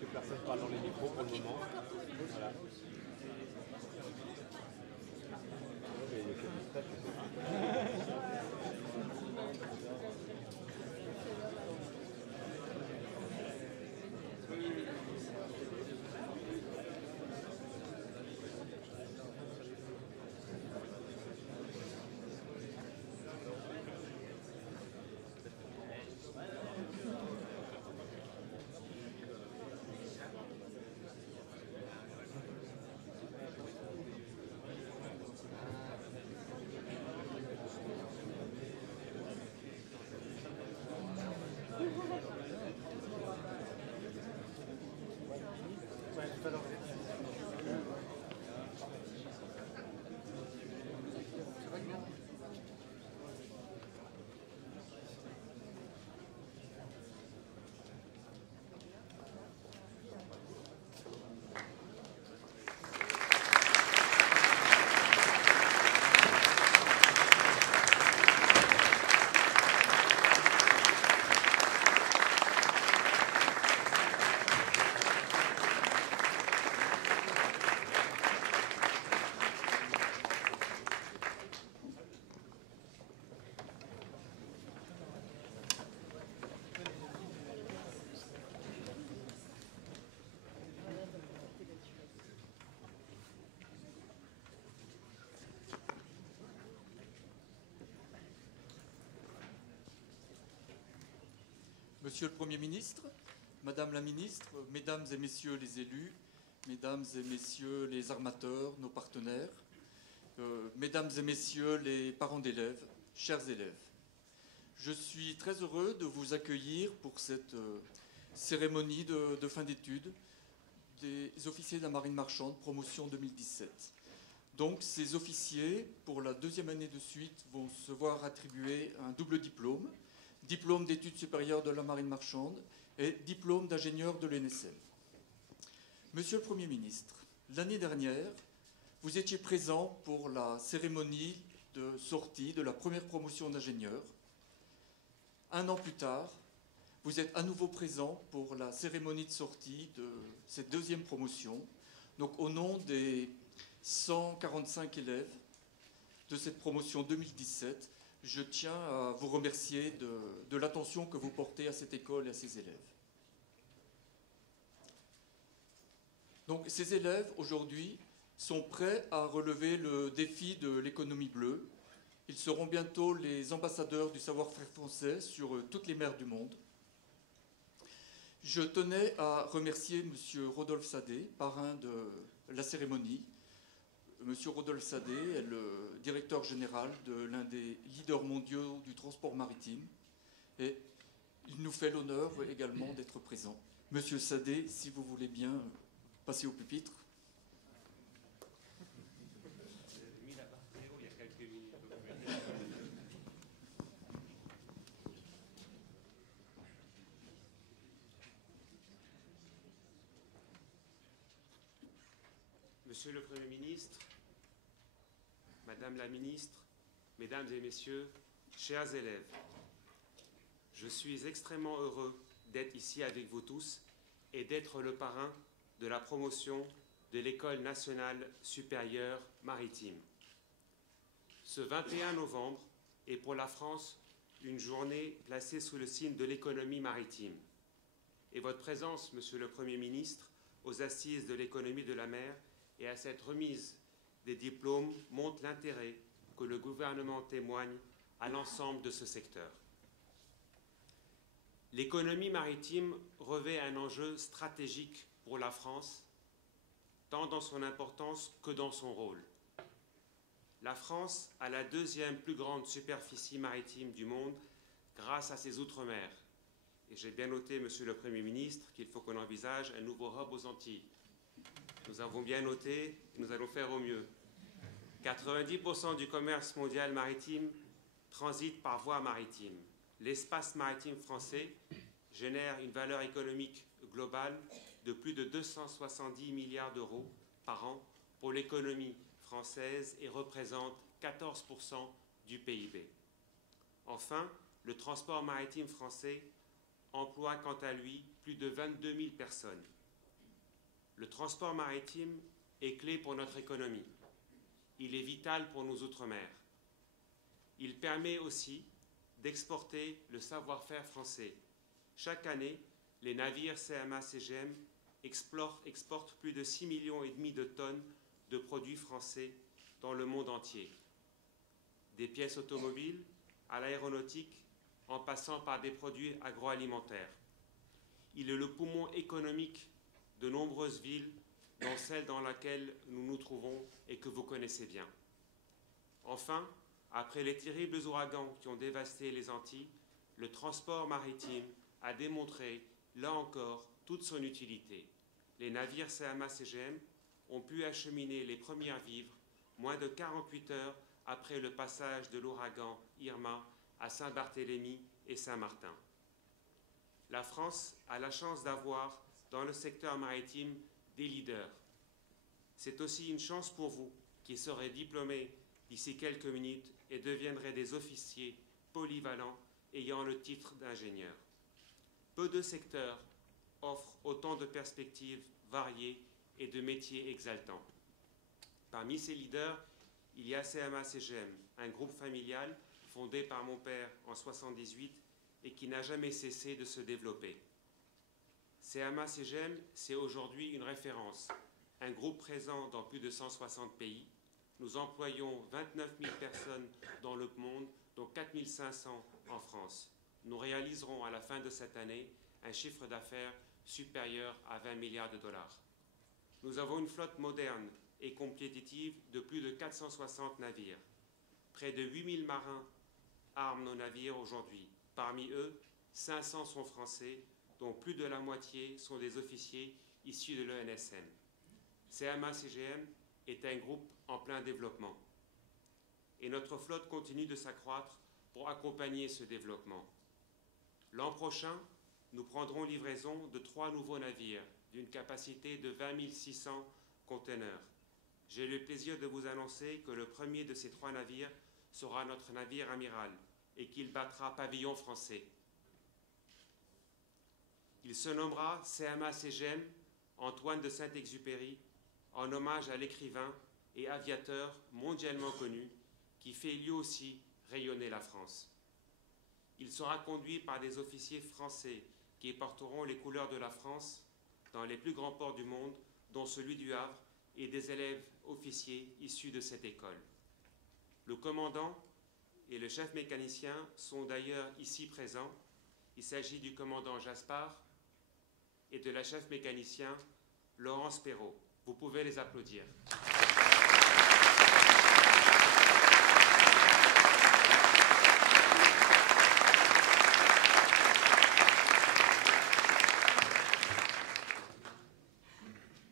que personne parle dans les micros pour le moment. Voilà. Mais il y a que du stress, je sais pas. Monsieur le Premier ministre, Madame la Ministre, Mesdames et Messieurs les élus, Mesdames et Messieurs les armateurs, nos partenaires, Mesdames et Messieurs les parents d'élèves, chers élèves, je suis très heureux de vous accueillir pour cette cérémonie de fin d'études des officiers de la marine marchande, promotion 2017. Donc ces officiers, pour la deuxième année de suite, vont se voir attribuer un double diplôme, diplôme d'études supérieures de la marine marchande et diplôme d'ingénieur de l'ENSM. Monsieur le Premier ministre, l'année dernière, vous étiez présent pour la cérémonie de sortie de la première promotion d'ingénieur. Un an plus tard, vous êtes à nouveau présent pour la cérémonie de sortie de cette deuxième promotion. Donc au nom des 145 élèves de cette promotion 2017, je tiens à vous remercier de l'attention que vous portez à cette école et à ses élèves. Donc, ces élèves, aujourd'hui, sont prêts à relever le défi de l'économie bleue. Ils seront bientôt les ambassadeurs du savoir-faire français sur toutes les mers du monde. Je tenais à remercier M. Rodolphe Sadé, parrain de la cérémonie. M. Rodolphe Sadé est le directeur général de l'un des leaders mondiaux du transport maritime et il nous fait l'honneur également d'être présent. Monsieur Sadé, si vous voulez bien passer au pupitre. Monsieur le Premier ministre, Madame la Ministre, Mesdames et Messieurs, chers élèves, je suis extrêmement heureux d'être ici avec vous tous et d'être le parrain de la promotion de l'École nationale supérieure maritime. Ce 21 novembre est pour la France une journée placée sous le signe de l'économie maritime. Et votre présence, Monsieur le Premier ministre, aux assises de l'économie de la mer et à cette remise des diplômes montre l'intérêt que le gouvernement témoigne à l'ensemble de ce secteur. L'économie maritime revêt un enjeu stratégique pour la France, tant dans son importance que dans son rôle. La France a la deuxième plus grande superficie maritime du monde grâce à ses outre-mer. Et j'ai bien noté, Monsieur le Premier ministre, qu'il faut qu'on envisage un nouveau hub aux Antilles. Nous avons bien noté et nous allons faire au mieux. 90% du commerce mondial maritime transite par voie maritime. L'espace maritime français génère une valeur économique globale de plus de 270 milliards d'euros par an pour l'économie française et représente 14% du PIB. Enfin, le transport maritime français emploie quant à lui plus de 22 000 personnes Le transport maritime est clé pour notre économie. Il est vital pour nos outre-mer. Il permet aussi d'exporter le savoir-faire français. Chaque année, les navires CMA-CGM exportent plus de 6,5 millions de tonnes de produits français dans le monde entier. Des pièces automobiles à l'aéronautique, en passant par des produits agroalimentaires. Il est le poumon économique de nombreuses villes, dont celle dans laquelle nous nous trouvons et que vous connaissez bien. Enfin, après les terribles ouragans qui ont dévasté les Antilles, le transport maritime a démontré, là encore, toute son utilité. Les navires CMA-CGM ont pu acheminer les premières vivres moins de 48 heures après le passage de l'ouragan Irma à Saint-Barthélemy et Saint-Martin. La France a la chance d'avoir, dans le secteur maritime, des leaders. C'est aussi une chance pour vous, qui serez diplômés d'ici quelques minutes et deviendrez des officiers polyvalents ayant le titre d'ingénieur. Peu de secteurs offrent autant de perspectives variées et de métiers exaltants. Parmi ces leaders, il y a CMA-CGM, un groupe familial fondé par mon père en 1978 et qui n'a jamais cessé de se développer. CMA-CGM, c'est aujourd'hui une référence, un groupe présent dans plus de 160 pays. Nous employons 29 000 personnes dans le monde, dont 4 500 en France. Nous réaliserons à la fin de cette année un chiffre d'affaires supérieur à 20 milliards de dollars. Nous avons une flotte moderne et compétitive de plus de 460 navires. Près de 8 000 marins arment nos navires aujourd'hui. Parmi eux, 500 sont français, dont plus de la moitié sont des officiers issus de l'ENSM. CMA-CGM est un groupe en plein développement. Et notre flotte continue de s'accroître pour accompagner ce développement. L'an prochain, nous prendrons livraison de 3 nouveaux navires d'une capacité de 20 600 conteneurs. J'ai le plaisir de vous annoncer que le premier de ces 3 navires sera notre navire amiral et qu'il battra pavillon français. Il se nommera CMA-CGM Antoine de Saint-Exupéry en hommage à l'écrivain et aviateur mondialement connu qui fait lui aussi rayonner la France. Il sera conduit par des officiers français qui porteront les couleurs de la France dans les plus grands ports du monde, dont celui du Havre, et des élèves officiers issus de cette école. Le commandant et le chef mécanicien sont d'ailleurs ici présents. Il s'agit du commandant Jaspard et de la chef mécanicien Laurence Perrault. Vous pouvez les applaudir.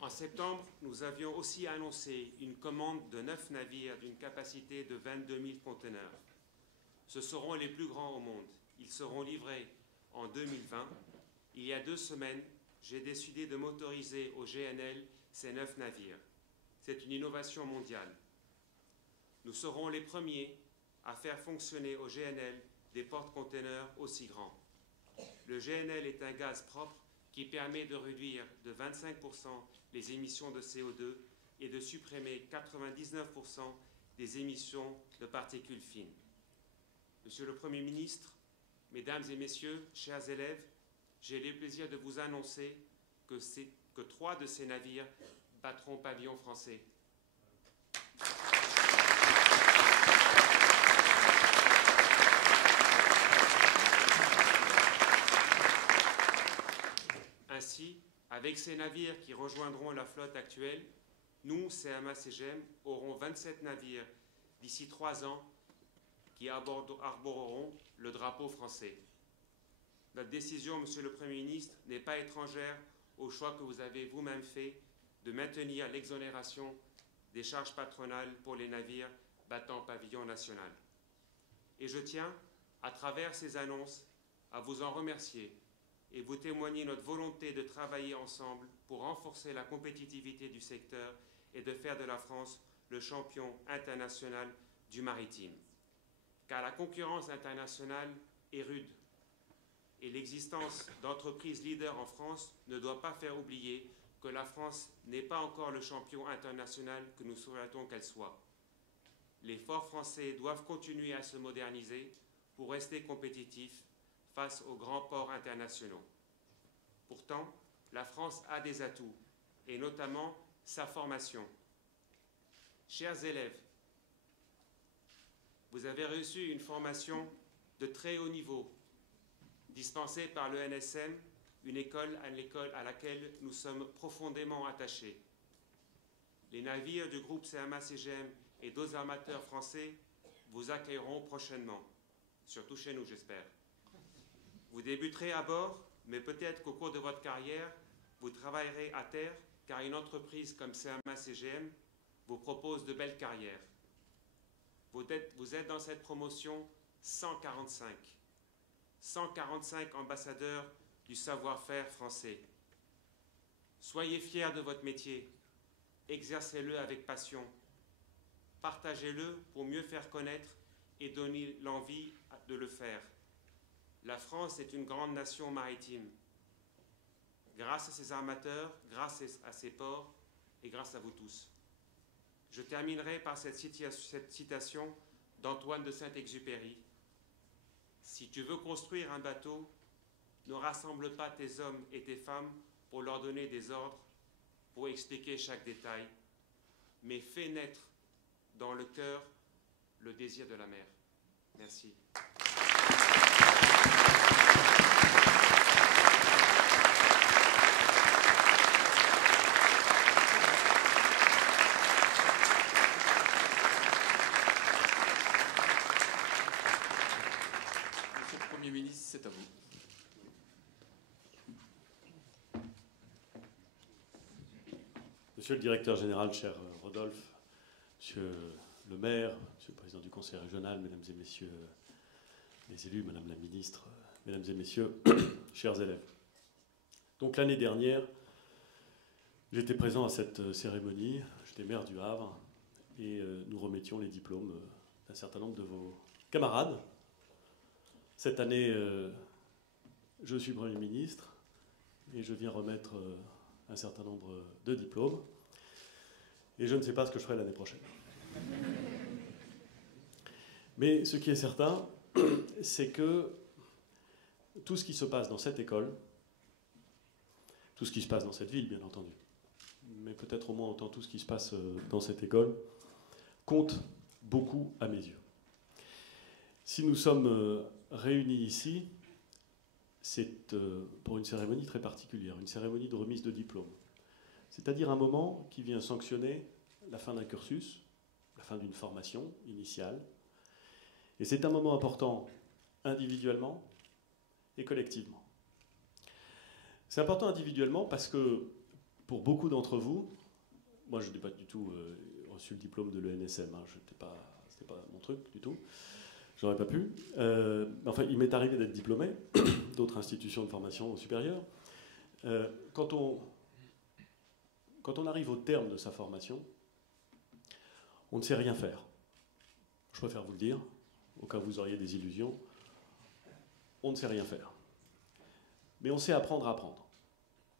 En septembre, nous avions aussi annoncé une commande de 9 navires d'une capacité de 22 000 conteneurs. Ce seront les plus grands au monde. Ils seront livrés en 2020. Il y a 2 semaines, j'ai décidé de motoriser au GNL ces 9 navires. C'est une innovation mondiale. Nous serons les premiers à faire fonctionner au GNL des porte-conteneurs aussi grands. Le GNL est un gaz propre qui permet de réduire de 25% les émissions de CO2 et de supprimer 99% des émissions de particules fines. Monsieur le Premier ministre, Mesdames et Messieurs, chers élèves, j'ai le plaisir de vous annoncer que 3 de ces navires battront pavillon français. Ainsi, avec ces navires qui rejoindront la flotte actuelle, nous, CMA-CGM, aurons 27 navires d'ici 3 ans qui arboreront le drapeau français. Notre décision, Monsieur le Premier ministre, n'est pas étrangère au choix que vous avez vous-même fait de maintenir l'exonération des charges patronales pour les navires battant pavillon national. Et je tiens, à travers ces annonces, à vous en remercier et vous témoigner notre volonté de travailler ensemble pour renforcer la compétitivité du secteur et de faire de la France le champion international du maritime. Car la concurrence internationale est rude et l'existence d'entreprises leaders en France ne doit pas faire oublier que la France n'est pas encore le champion international que nous souhaitons qu'elle soit. Les forts français doivent continuer à se moderniser pour rester compétitifs face aux grands ports internationaux. Pourtant, la France a des atouts, et notamment sa formation. Chers élèves, vous avez reçu une formation de très haut niveau, dispensée par le NSM, une école à laquelle nous sommes profondément attachés. Les navires du groupe CMA-CGM et d'autres armateurs français vous accueilleront prochainement, surtout chez nous, j'espère. Vous débuterez à bord, mais peut-être qu'au cours de votre carrière, vous travaillerez à terre, car une entreprise comme CMA-CGM vous propose de belles carrières. Vous êtes dans cette promotion 145. 145 ambassadeurs du savoir-faire français. Soyez fiers de votre métier. Exercez-le avec passion. Partagez-le pour mieux faire connaître et donner l'envie de le faire. La France est une grande nation maritime. Grâce à ses armateurs, grâce à ses ports et grâce à vous tous. Je terminerai par cette citation d'Antoine de Saint-Exupéry. Si tu veux construire un bateau, ne rassemble pas tes hommes et tes femmes pour leur donner des ordres, pour expliquer chaque détail, mais fais naître dans le cœur le désir de la mer. Merci. Monsieur le Premier ministre, c'est à vous. Monsieur le directeur général, cher Rodolphe, monsieur le maire, monsieur le président du conseil régional, mesdames et messieurs les élus, madame la ministre, mesdames et messieurs, chers élèves. Donc l'année dernière, j'étais présent à cette cérémonie, j'étais maire du Havre, et nous remettions les diplômes d'un certain nombre de vos camarades. Cette année, je suis Premier ministre, et je viens remettre un certain nombre de diplômes, et je ne sais pas ce que je ferai l'année prochaine. Mais ce qui est certain, c'est que tout ce qui se passe dans cette école, tout ce qui se passe dans cette ville, bien entendu, mais peut-être au moins autant tout ce qui se passe dans cette école, compte beaucoup à mes yeux. Si nous sommes réunis ici, c'est pour une cérémonie très particulière, une cérémonie de remise de diplôme. C'est-à-dire un moment qui vient sanctionner la fin d'un cursus, la fin d'une formation initiale. Et c'est un moment important individuellement et collectivement. C'est important individuellement parce que pour beaucoup d'entre vous, moi je n'ai pas du tout reçu le diplôme de l'ENSM, hein, c'était pas mon truc du tout, j'aurais pas pu. Enfin, il m'est arrivé d'être diplômé d'autres institutions de formation supérieure. Quand on arrive au terme de sa formation, on ne sait rien faire. Je préfère vous le dire, au cas où vous auriez des illusions. On ne sait rien faire. Mais on sait apprendre à apprendre.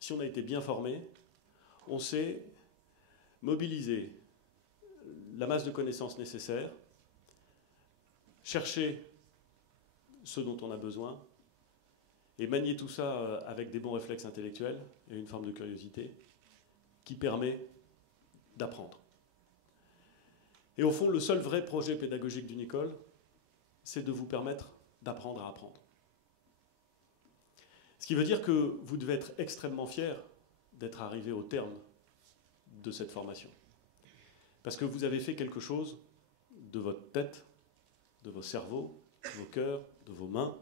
Si on a été bien formé, on sait mobiliser la masse de connaissances nécessaires, chercher ce dont on a besoin, et manier tout ça avec des bons réflexes intellectuels et une forme de curiosité qui permet d'apprendre. Et au fond, le seul vrai projet pédagogique d'une école, c'est de vous permettre d'apprendre à apprendre. Ce qui veut dire que vous devez être extrêmement fiers d'être arrivé au terme de cette formation. Parce que vous avez fait quelque chose de votre tête, de vos cerveaux, de vos cœurs, de vos mains.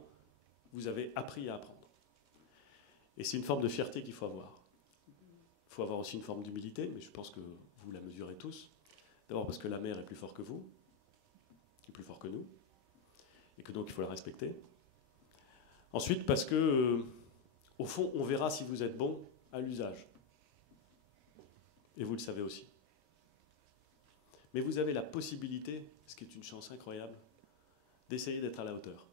Vous avez appris à apprendre. Et c'est une forme de fierté qu'il faut avoir. Il faut avoir aussi une forme d'humilité, mais je pense que vous la mesurez tous. D'abord parce que la mer est plus fort que vous, est plus fort que nous, et que donc il faut la respecter. Ensuite parce que, au fond, on verra si vous êtes bon à l'usage. Et vous le savez aussi. Mais vous avez la possibilité, ce qui est une chance incroyable, d'essayer d'être à la hauteur.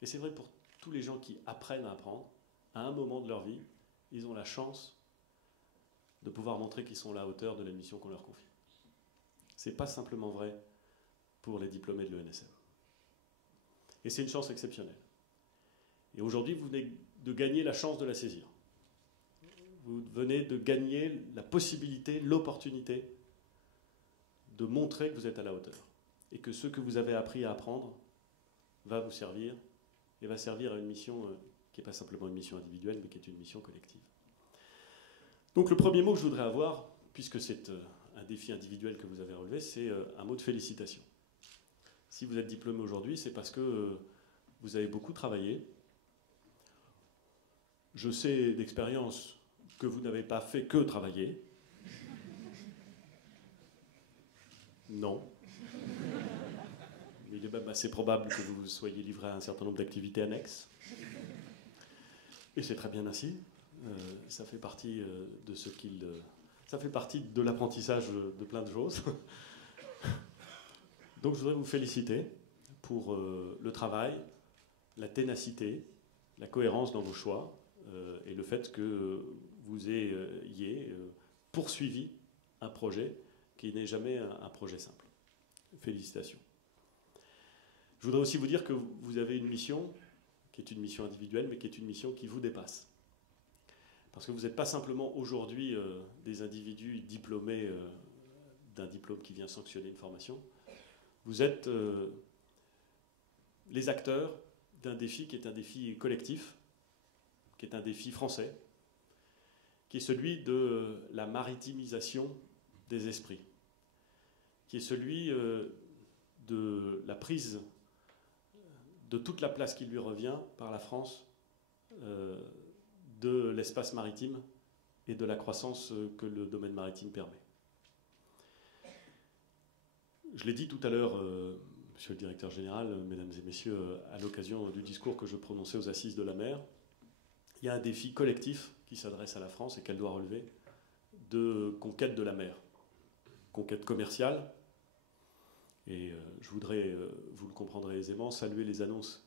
Et c'est vrai pour tous les gens qui apprennent à apprendre, à un moment de leur vie, ils ont la chance de pouvoir montrer qu'ils sont à la hauteur de la mission qu'on leur confie. Ce n'est pas simplement vrai pour les diplômés de l'ENSM. Et c'est une chance exceptionnelle. Et aujourd'hui, vous venez de gagner la chance de la saisir. Vous venez de gagner la possibilité, l'opportunité de montrer que vous êtes à la hauteur. Et que ce que vous avez appris à apprendre va vous servir, et va servir à une mission qui n'est pas simplement une mission individuelle, mais qui est une mission collective. Donc le premier mot que je voudrais avoir, puisque c'est un défi individuel que vous avez relevé, c'est un mot de félicitation. Si vous êtes diplômé aujourd'hui, c'est parce que vous avez beaucoup travaillé. Je sais d'expérience que vous n'avez pas fait que travailler. Non. Il est même assez probable que vous soyez livré à un certain nombre d'activités annexes. Et c'est très bien ainsi. Ça fait partie de ce qu'il... ça fait partie de l'apprentissage de plein de choses. Donc je voudrais vous féliciter pour le travail, la ténacité, la cohérence dans vos choix et le fait que vous ayez poursuivi un projet qui n'est jamais un projet simple. Félicitations. Je voudrais aussi vous dire que vous avez une mission qui est une mission individuelle, mais qui est une mission qui vous dépasse. Parce que vous n'êtes pas simplement aujourd'hui des individus diplômés d'un diplôme qui vient sanctionner une formation. Vous êtes les acteurs d'un défi qui est un défi collectif, qui est un défi français, qui est celui de la maritimisation des esprits, qui est celui de la prise de toute la place qui lui revient par la France de l'espace maritime et de la croissance que le domaine maritime permet. Je l'ai dit tout à l'heure, monsieur le directeur général, mesdames et messieurs, à l'occasion du discours que je prononçais aux Assises de la mer, il y a un défi collectif qui s'adresse à la France et qu'elle doit relever de conquête de la mer. Conquête commerciale, et je voudrais, vous le comprendrez aisément, saluer les annonces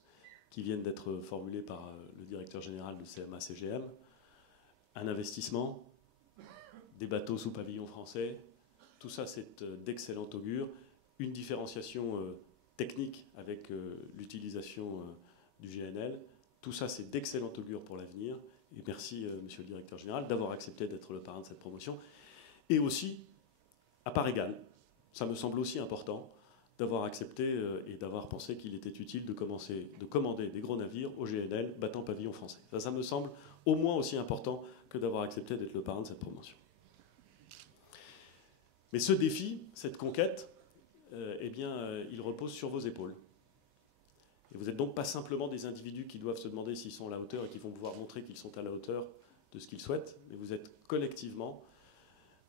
qui viennent d'être formulées par le directeur général de CMA-CGM. Un investissement, des bateaux sous pavillon français, tout ça c'est d'excellent augure. Une différenciation technique avec l'utilisation du GNL, tout ça c'est d'excellent augure pour l'avenir. Et merci, monsieur le directeur général, d'avoir accepté d'être le parrain de cette promotion. Et aussi, à part égale, ça me semble aussi important d'avoir accepté et d'avoir pensé qu'il était utile de commander des gros navires au GNL battant pavillon français. Ça me semble au moins aussi important que d'avoir accepté d'être le parrain de cette promotion. Mais ce défi, cette conquête, eh bien, il repose sur vos épaules. Et vous n'êtes donc pas simplement des individus qui doivent se demander s'ils sont à la hauteur et qui vont pouvoir montrer qu'ils sont à la hauteur de ce qu'ils souhaitent, mais vous êtes collectivement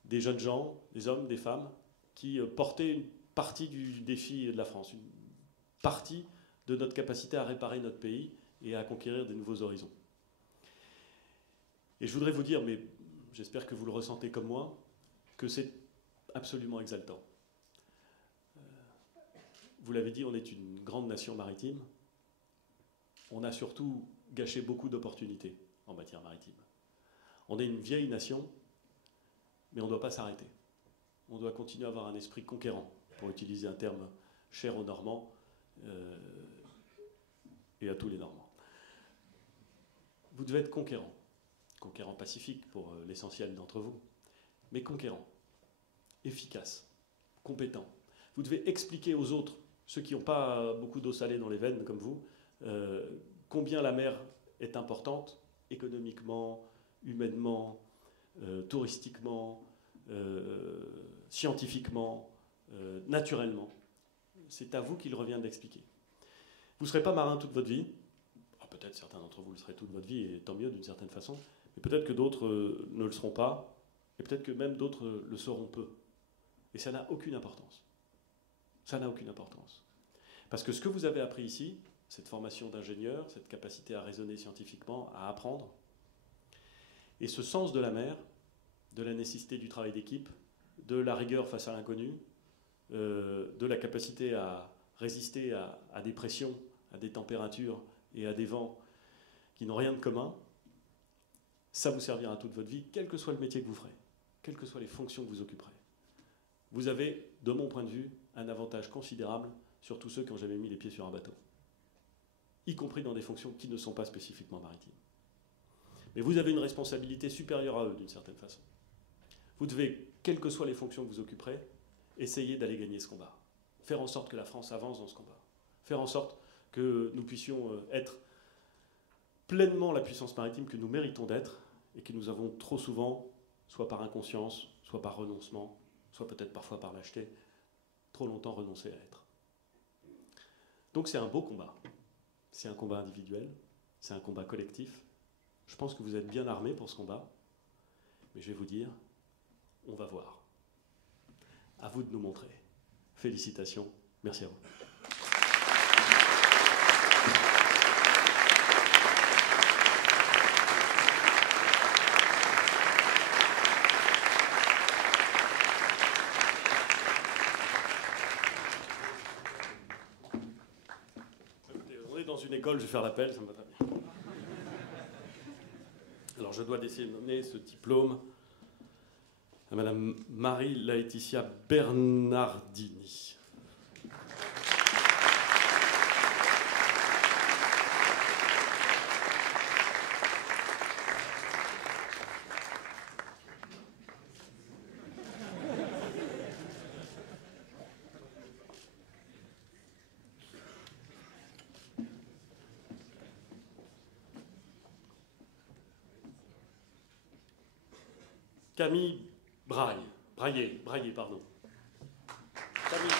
des jeunes gens, des hommes, des femmes, qui portaient une partie du défi de la France, une partie de notre capacité à réparer notre pays et à conquérir des nouveaux horizons. Et je voudrais vous dire, mais j'espère que vous le ressentez comme moi, que c'est absolument exaltant. Vous l'avez dit, on est une grande nation maritime. On a surtout gâché beaucoup d'opportunités en matière maritime. On est une vieille nation, mais on ne doit pas s'arrêter. On doit continuer à avoir un esprit conquérant, pour utiliser un terme cher aux Normands et à tous les Normands. Vous devez être conquérant. Conquérant pacifique pour l'essentiel d'entre vous, mais conquérant, efficace, compétent. Vous devez expliquer aux autres, ceux qui n'ont pas beaucoup d'eau salée dans les veines comme vous, combien la mer est importante économiquement, humainement, touristiquement, scientifiquement, naturellement. C'est à vous qu'il revient d'expliquer. Vous ne serez pas marin toute votre vie. Peut-être certains d'entre vous le serez toute votre vie, et tant mieux d'une certaine façon. Mais peut-être que d'autres ne le seront pas, et peut-être que même d'autres le seront peu. Et ça n'a aucune importance. Ça n'a aucune importance. Parce que ce que vous avez appris ici, cette formation d'ingénieur, cette capacité à raisonner scientifiquement, à apprendre, et ce sens de la mer, de la nécessité du travail d'équipe, de la rigueur face à l'inconnu, de la capacité à résister à des pressions, à des températures et à des vents qui n'ont rien de commun, ça vous servira toute votre vie, quel que soit le métier que vous ferez. quelles que soient les fonctions que vous occuperez, vous avez, de mon point de vue, un avantage considérable sur tous ceux qui n'ont jamais mis les pieds sur un bateau, y compris dans des fonctions qui ne sont pas spécifiquement maritimes. Mais vous avez une responsabilité supérieure à eux, d'une certaine façon. Vous devez, quelles que soient les fonctions que vous occuperez, essayer d'aller gagner ce combat. Faire en sorte que la France avance dans ce combat. Faire en sorte que nous puissions être pleinement la puissance maritime que nous méritons d'être et que nous avons trop souvent, soit par inconscience, soit par renoncement, soit peut-être parfois par lâcheté, trop longtemps renoncé à être. Donc c'est un beau combat. C'est un combat individuel, c'est un combat collectif. Je pense que vous êtes bien armés pour ce combat, mais je vais vous dire, on va voir. À vous de nous montrer. Félicitations, merci à vous. On est dans une école, je vais faire l'appel, ça me va très bien. Alors je dois essayer de donner ce diplôme à Madame Marie-Laetitia Bernardini. Camille Braillé, pardon. Camille.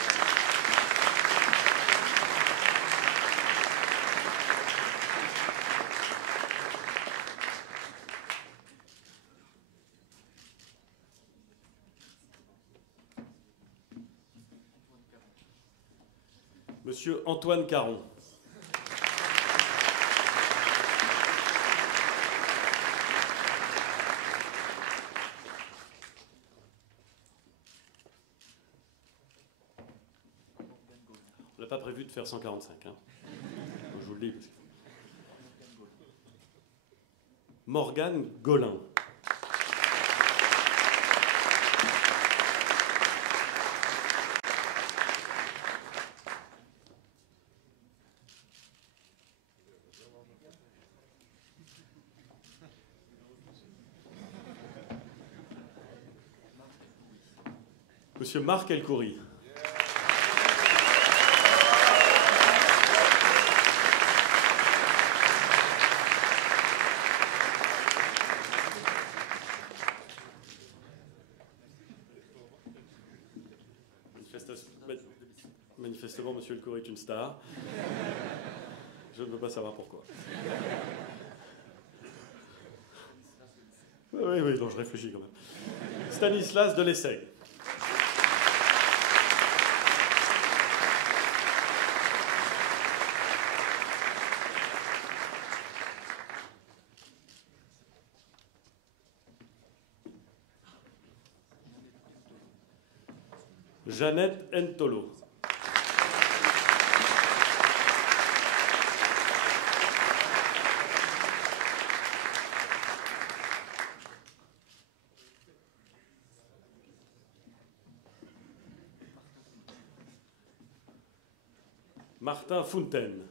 Monsieur Antoine Caron. On n'a pas prévu de faire 145. Hein. Je vous le dis. Parce que... Morgane Golin. Monsieur Marc Elkoury. Manifestement, Monsieur Elkoury est une star. Je ne veux pas savoir pourquoi. Oui, non, je réfléchis quand même. Stanislas de Lessay. Jeannette Ntolo. Martin Fontaine.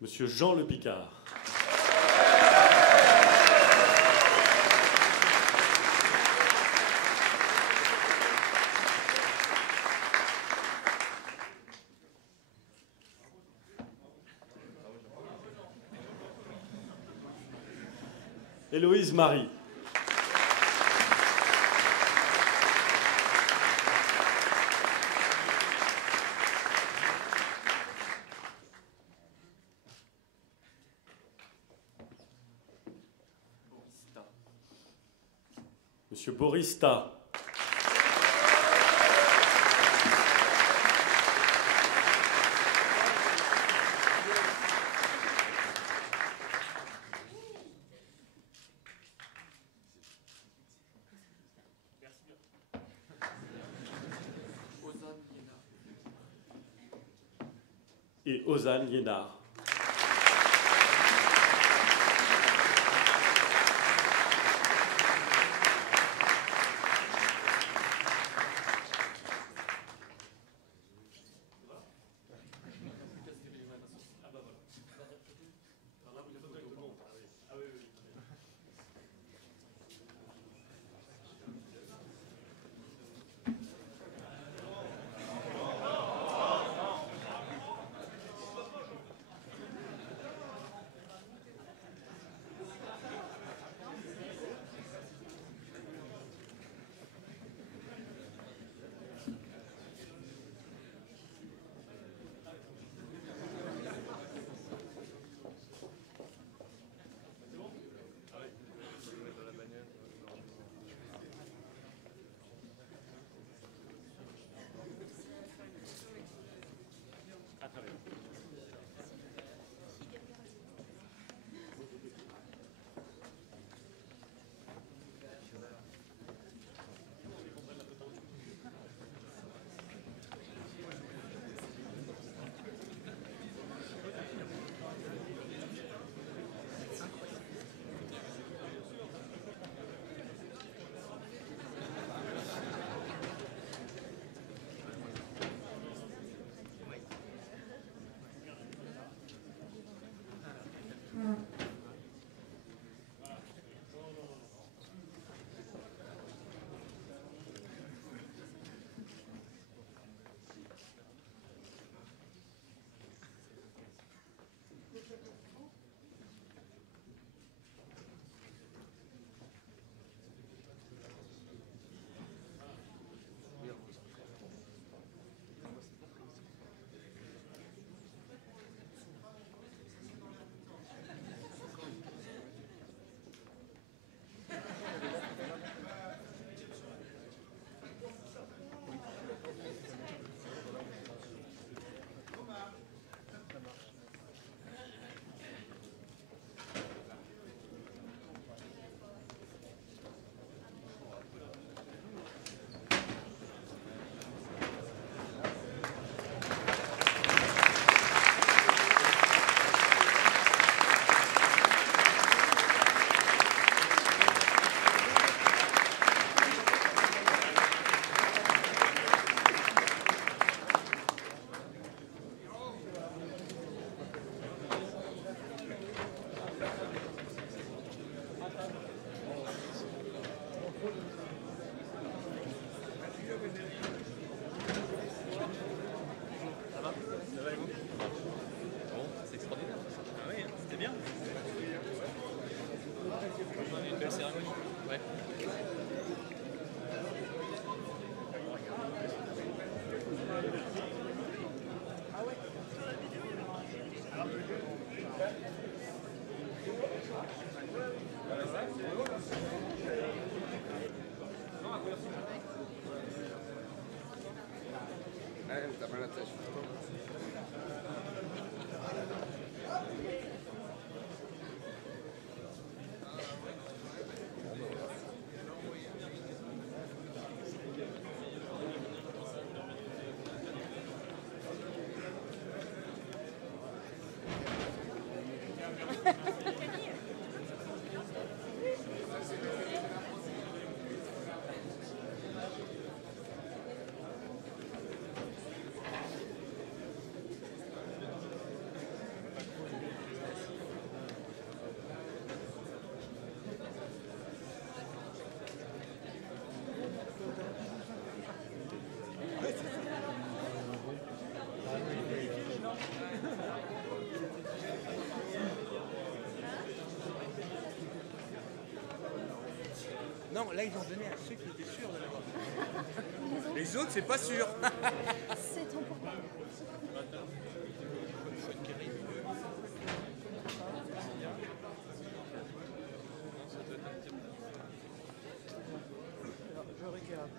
Monsieur Jean Le Picard. Héloïse Marie. Monsieur Borista. et Ozan Liénard. Non, là, ils ont donné à ceux qui étaient sûrs de l'avoir. Les autres, c'est pas sûr. C'est temporaire. Je regarde.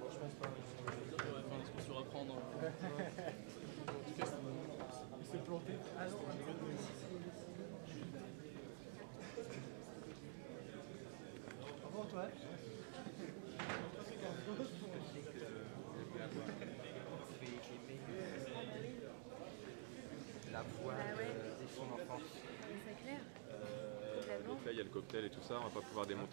Je pense pas. On se reprendre. Il s'est planté. Ah non, au revoir, Antoine. voix Bah ouais. de son enfance. C'est clair. Donc là, il y a le cocktail et tout ça, on va pas pouvoir démonter.